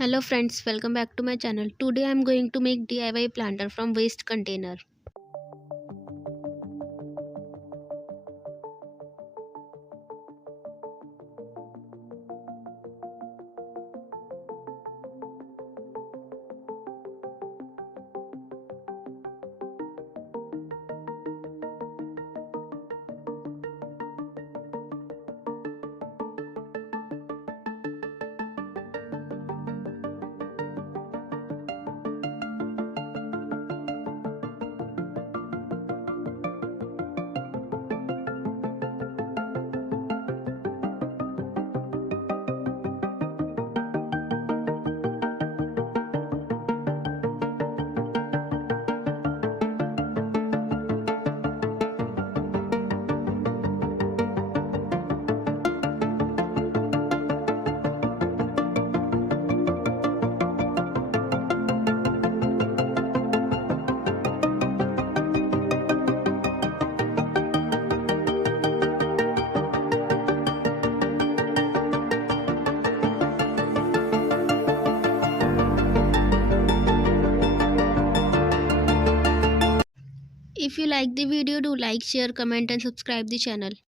Hello friends, welcome back to my channel. Today I am going to make DIY planter from waste container. If you like the video, do like, share, comment and subscribe the channel.